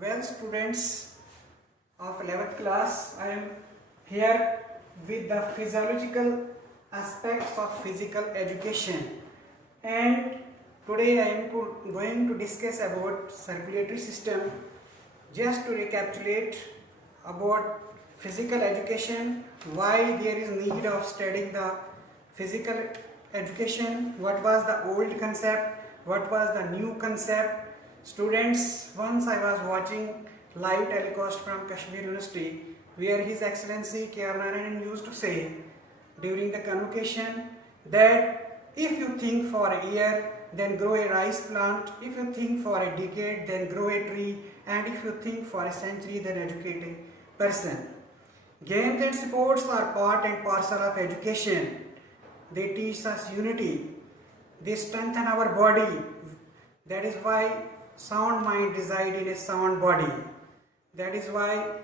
Well, students of 11th class, I am here with the physiological aspects of physical education, and today I am going to discuss about circulatory system. Just to recapitulate about physical education, why there is need of studying the physical education, what was the old concept, what was the new concept. Students, once I was watching live telecast from Kashmir University, where His Excellency K.R. Narayanan used to say during the convocation that if you think for a year, then grow a rice plant; if you think for a decade, then grow a tree; and if you think for a century, then educate a person. Games and sports are part and parcel of education. They teach us unity. They strengthen our body. That is why sound mind resides in a sound body. That is why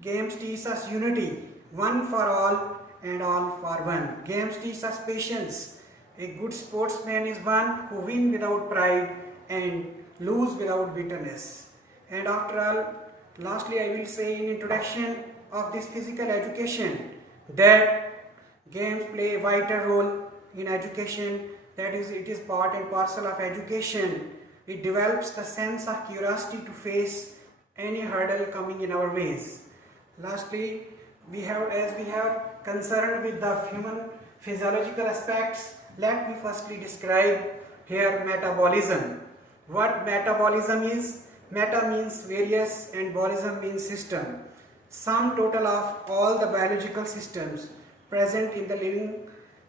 games teach us unity, one for all and all for one. Games teach us patience. A good sportsman is one who wins without pride and lose without bitterness. And after all, lastly I will say in introduction of this physical education that games play a vital role in education. That is, it is part and parcel of education. It develops the sense of curiosity to face any hurdle coming in our ways. Lastly, as we have concerned with the human physiological aspects, let me firstly describe here metabolism. What metabolism is? Meta means various and bolism means system. Sum total of all the biological systems present in the living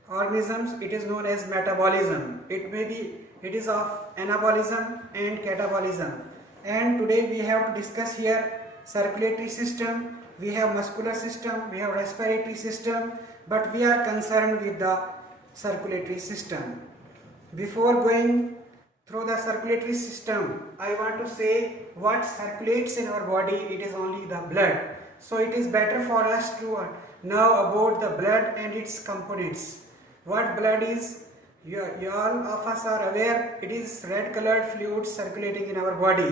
organisms, it is known as metabolism. It is of anabolism and catabolism. And today we have to discuss here circulatory system, we have muscular system, we have respiratory system, but we are concerned with the circulatory system. Before going through the circulatory system, I want to say what circulates in our body, it is only the blood. So it is better for us to know about the blood and its components. What blood is? All of us are aware, it is red colored fluid circulating in our body.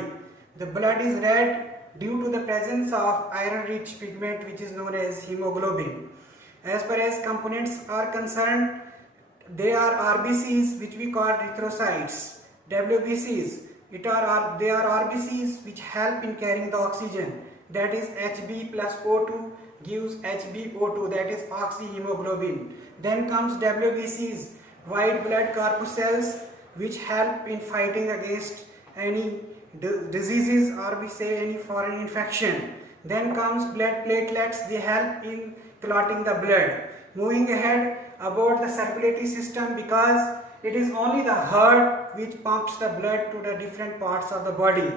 The blood is red due to the presence of iron rich pigment which is known as hemoglobin. As far as components are concerned, they are RBCs which we call erythrocytes, WBCs. They are RBCs which help in carrying the oxygen. That is Hb plus O2 gives HbO2, that is oxyhemoglobin. Then comes WBCs, white blood corpuscles, which help in fighting against any diseases or we say any foreign infection. Then comes blood platelets, they help in clotting the blood. Moving ahead about the circulatory system, because it is only the heart which pumps the blood to the different parts of the body.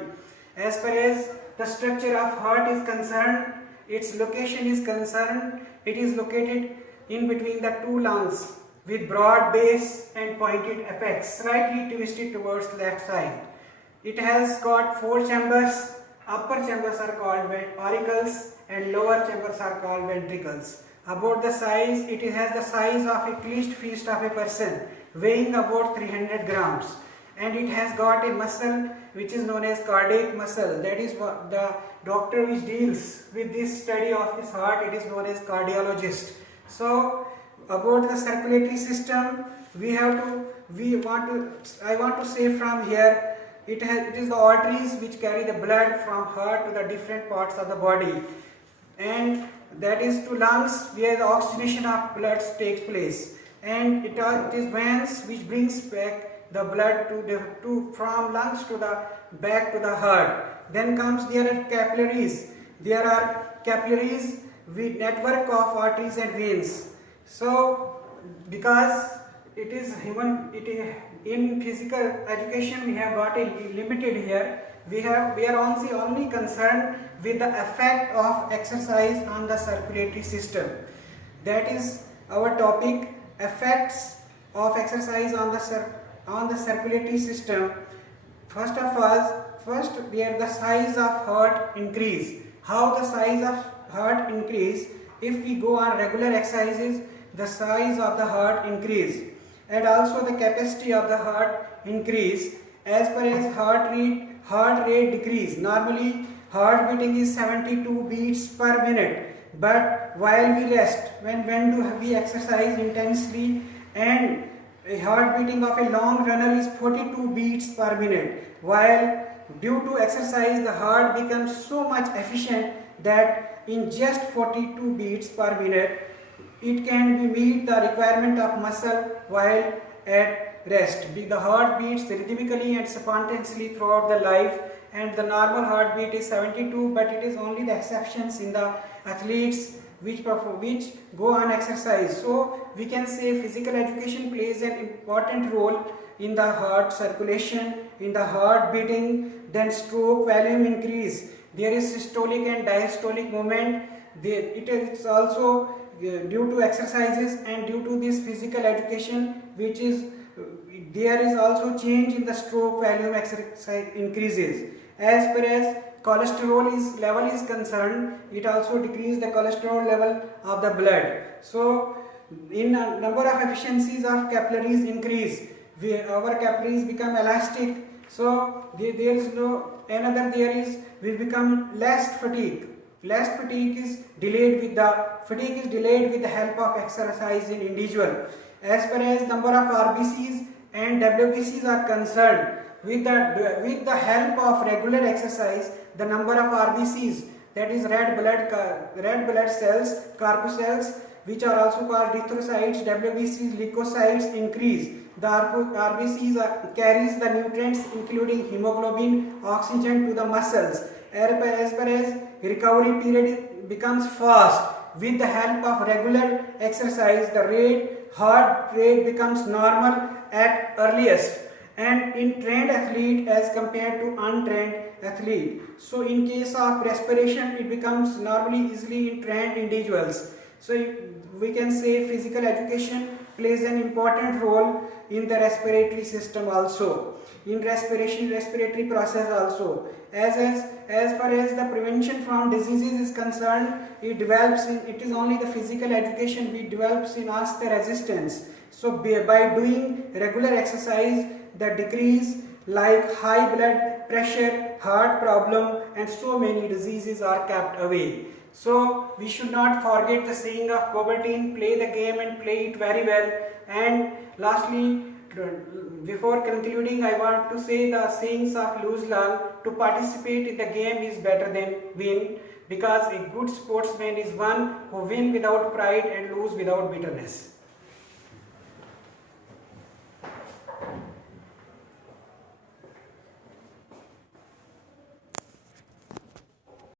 As far as the structure of heart is concerned, its location is concerned, it is located in between the two lungs with broad base and pointed apex, slightly twisted towards left side. It has got four chambers. Upper chambers are called auricles and lower chambers are called ventricles. About the size, it has the size of a clenched fist of a person, weighing about 300 grams. And it has got a muscle which is known as cardiac muscle. That is what the doctor which deals with this study of his heart, it is known as cardiologist. So about the circulatory system, I want to say from here, it is the arteries which carry the blood from heart to the different parts of the body, and that is to lungs where the oxygenation of blood takes place, and it is veins which brings back the blood from lungs to the back to the heart. Then comes there are capillaries. There are capillaries with network of arteries and veins. So because it is in physical education we have got a limited here. We are only concerned with the effect of exercise on the circulatory system. That is our topic, effects of exercise on the circulatory system. First where the size of heart increase. How the size of heart increase? If we go on regular exercises, the size of the heart increase, and also the capacity of the heart increase, As per as heart rate decrease. Normally heart beating is 72 beats per minute. But while we rest, when do we exercise intensely, and a heart beating of a long runner is 42 beats per minute. While due to exercise the heart becomes so much efficient that in just 42 beats per minute it can be meet the requirement of muscle while at rest. The heart beats rhythmically and spontaneously throughout the life, and the normal heartbeat is 72, but it is only the exceptions in the athletes which go on exercise. So we can say physical education plays an important role in the heart circulation, in the heart beating, then stroke volume increase. There is systolic and diastolic movement. It is also due to exercises, and due to this physical education, which is there is also change in the stroke volume exercise increases. As per as cholesterol level is concerned, it also decreases the cholesterol level of the blood. So in a number of efficiencies of capillaries increase, our capillaries become elastic. So there is no another, there is we become less fatigue. Less fatigue is delayed with the help of exercise in individual. As far as number of RBCs and WBCs are concerned, with the help of regular exercise, the number of RBCs, that is red blood cells, corpuscles, which are also called erythrocytes, WBCs, leukocytes, increase. The RBCs carries the nutrients including hemoglobin, oxygen to the muscles. As far as recovery period becomes fast, with the help of regular exercise, the heart rate becomes normal at earliest, and in trained athlete as compared to untrained athlete. So in case of respiration, it becomes normally easily in trained individuals. So we can say physical education plays an important role in the respiratory system also, in respiratory process also. As far as the prevention from diseases is concerned, it is only the physical education which develops in us the resistance. So by doing regular exercise, the decrease like high blood pressure, heart problem, and so many diseases are kept away. So we should not forget the saying of Coubertin, play the game and play it very well. And lastly, before concluding, I want to say the sayings of Louis Lang: to participate in the game is better than win, because a good sportsman is one who wins without pride and loses without bitterness.